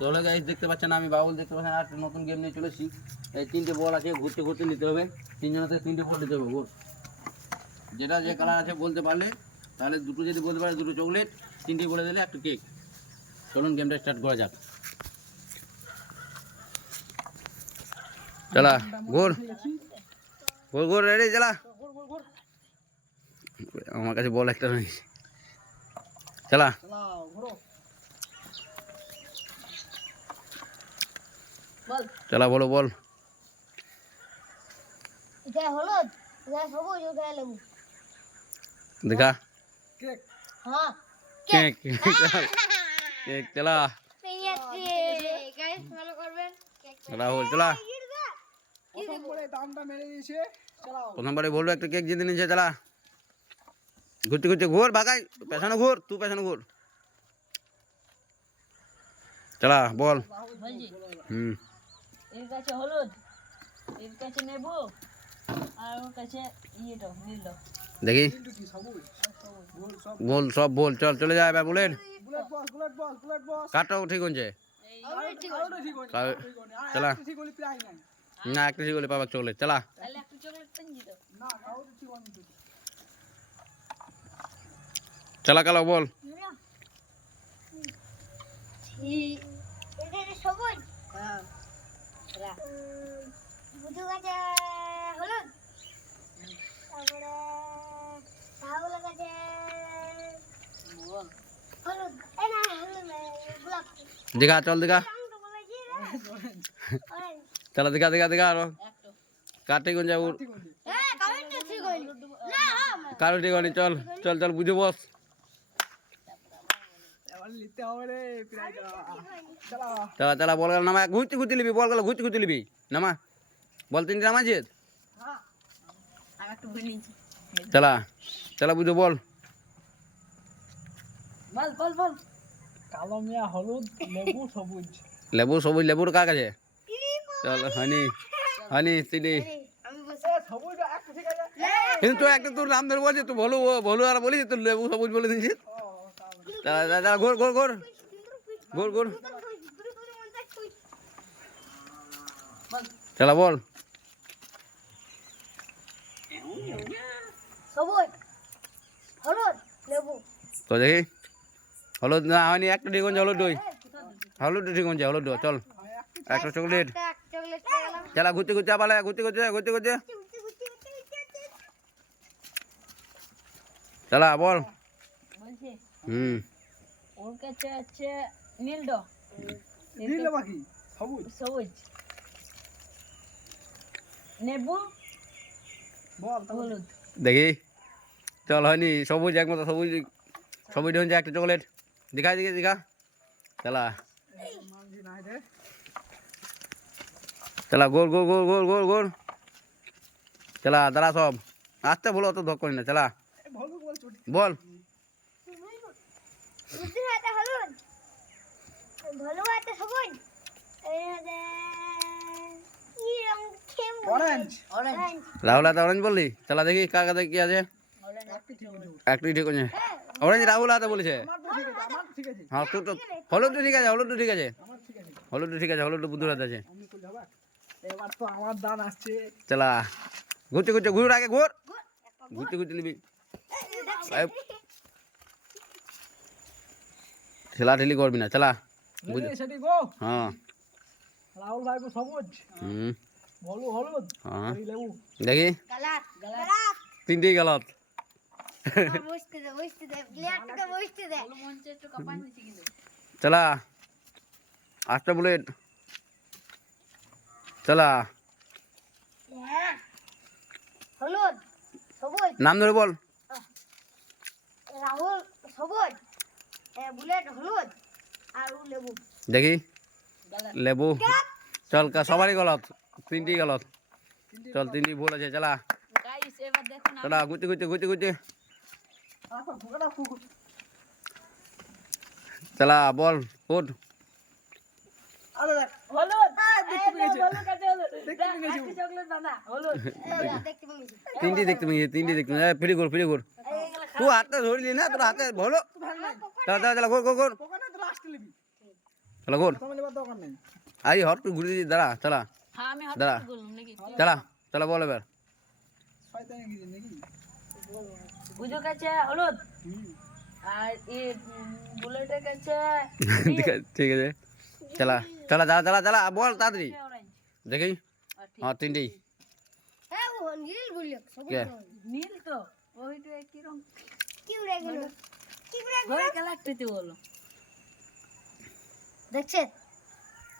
চলো গাইস, দেখতে পাচ্ছেন আমি বাউল দেখতে পাচ্ছেন, আর নতুন গেম নিয়ে চলেছি। এই 3টে বল আছে, ঘুরতে ঘুরতে নিতে হবে। 3জনের 3টে বল নিতে হবে। গোল যেটা যে কালার আছে বলতে পারলে, তাহলে দুটো যদি বলতে পারে 2টো চকলেট, 3টে বলে দিলে একটা কেক। চলুন গেমটা স্টার্ট করা যাক। চলা গোল গোল গোল, রেডি চলা। আমার কাছে বল একটা নেই, চলা। চলা বলো বল। এটা হলুদ, এটা সবুজ, এটা লেবু। দেখা কেক। হ্যাঁ কেক কেক চলা। গাইস ফলো করবেন। রাহুল চলা, প্রথমবারে দামটা মেরে দিয়েছে। চালাও প্রথমবারে বলবো একটা কেক জিতে নিয়েছে। চলা ঘুরতে ঘুরতে ঘোর, ভাগাই পেছনে ঘোর, তুই পেছনে ঘোর। চলা বল। বলছি হুম এর কাছে হলুদ, এর কাছে নেবু, আর ওর কাছে ইয়েটা নীলটা। দেখি কিন্তু কি সবুজ গোল সব বল, সব বল। চল চলে যায় এবার বুলেট। বুলেট বস কাটটাও ঠিক হচ্ছে। আরোটা ঠিক হয়নি কার- আর চালা। একটা ঠিক হলে প্রায় নাই না একটা ঠিক হলে পাবা চকলেট। চলা তাহলে একটু চকলেট পেঞ্জি দাও। না আরোটা ঠিক হয়নি তো। চলা কালো বল। এটা সবুজ। হ্যাঁ বুধু গাছে হলুদ, তারপরে রাহুল গাছে হলুদ, এই না হলুদ না, গোলাপ। দেখা চল দেখা, রংটা বলেছি রে, অরেঞ্জ। চলা দেখা দেখা দেখা। আরো একটু কার ঠিক হচ্ছে ওর, ঠিক হয়নি কারেন্টটা ঠিক হয়নি না। কারো ঠিক হয়নি। চল চল চল বুঝে বস। এবার নিতে হবে রে প্রায়টা চালা চলা চলা বল নামা, ঘুরতে ঘুরতে নিবি বল গেল, ঘুরতে ঘুরতে নিবি নামা। বল 3টে নামাইছে। হ্যাঁ আর একটু বলিছি। চলা চলা বুঝে বল। বল বল বল। কালো মিয়া হলুদ লেবু সবুজ লেবু সবুজ, লেবুর কার কাছে? চল হানি হানি চিনি। আমি বলছি সবুজ একটা ঠিক আছে কিন্তু তো একটা তোর নাম ধরে বলছে, তুই ভলু ভলু আর বলিস, তোর লেবু সবুজ বলে দিয়েছিস। চলা চলা ঘোর ঘোর ঘোর ঘোর ঘোর। চলা বল। সবুজ, হলুদ, লেবু। তো দেখি হলুদ না হয়নি, একটা ঠিক হচ্ছে হলুদ দই, হলুদ ঠিক হচ্ছে হলুদ দই। চল একটা চকলেট। চকলেট পেলাম। চলা ঘুরতে ঘুরতে আবার ঘুরতে ঘুরতে ঘুরতে ঘুরতে। চলা বল। বলছি হুম ওর কাছে আছে নীলটা, দিলে বাকি সবুজ সবুজ, নেবু, বল তাহলে হলুদ। দেখি চল হয়নি, সবুজ একমতো সবুজ, সবুজ হচ্ছে একটা চকলেট। দেখা দিকে দেখা। চলা মানজি নাই রে চলা গোল গোল গোল গোল গোল গোল। চলা দাঁড়া সব আসতে বলো, অত ধক করি না। চলা ভলু বল চুটি বল। বুঝতে হাতে হলুদ, ভালো হাতে সবুজ, এই হাতে কি রং খেম অরেঞ্জ অরেঞ্জ। রাহুল হাতে অরেঞ্জ বললি। চলা দেখি কার কাছে কি আছে। একটা ঠিক হয়নি একটু ঠিক আছে অরেঞ্জ, রাহুল হাতে বলেছে। আমার তো ঠিক আছে আমার তো ঠিক আছে হ্যাঁ তোর তো হলুদ তো ঠিক আছে, হলুদ তো ঠিক আছে, আমার ঠিক আছে হলুদ তো ঠিক আছে, হলুদ তো বুদ্ধুর হাতে আছে। আমি করলে হবে এবার তো আমার দান আসছে চলা ঘুরতে ঘুরতে ঘুর, আগে ঘুর, ঘুরতে ঘুরতে নিবি। ঠেলা ঠেলি করবি না। চলা বুঝ রেডি সেটি গো হ্যাঁ রাহুল ভাই সবুজ হুম ভলু হলুদ হ্যাঁ এই লেবু দেখি গালাত গালাত। 3টেই গেল। বসতে দে প্লেয়ারটাকে বসতে দে। মঞ্চে একটু কাপান দিছি কিন্তু। চলা আস্তে বুলেট। চলা হ্যাঁ হলুদ, সবুজ, নাম ধরে বল। রাহুল সবুজ, বুলেট হলুদ, আর ও লেবু। দেখি লেবু। চল সবারই গলত, 3টেই গলত। চল 3টেই ভুল আছে। চলা গাইস এবার দেখুন চলা ঘুরতে ঘুরতে ঘুরতে ঘুরতে। আপা ফুকটা ফুক চলা বল ফুট। আরে দেখ হলুদ। দেখতে পেয়েছি। হলুদ কাছে হলুদ। দেখতে পেয়েছি। একটা চকলেট দাদা হলুদ। দেখতে পেয়েছি। 3টেই দেখতে পেয়েছি, 3টেই দেখতে পেয়েছি। ফিরে ঘুর ফিরে ঘুর। তুই হাতে ধরলি না, তোর হাতে ভলো। চলা চলা চলা ঘুর ঘুর ঘুর। ওখানে তো লাস্ট লিবি চলো গোল প্রথমে নেবার দরকার নেই। আই হট করে ঘুরে দিচ্ছি দাঁড়া চলা হ্যাঁ আমি হাত দাঁড়া। বললাম নাকি চলা চলা বল এবার শয়তানি গিরি নাকি? বুঝো কাছে হলুদ হুম। আর এই বুলেটের কাছে ঠিক আছে ঠিক আছে চলা চলা চলা চলা চলা বল তাড়াতাড়ি অরেঞ্জ দেখি আর ঠিক হ্যাঁ তিনটেই হ্যাঁ ও নীল বললো সবুজ কে? রঙ। নীল তো ওইটা কি রং কি উড়ে গেল কি উড়ে গেল ওই কালারটাতে বলো দেখছেন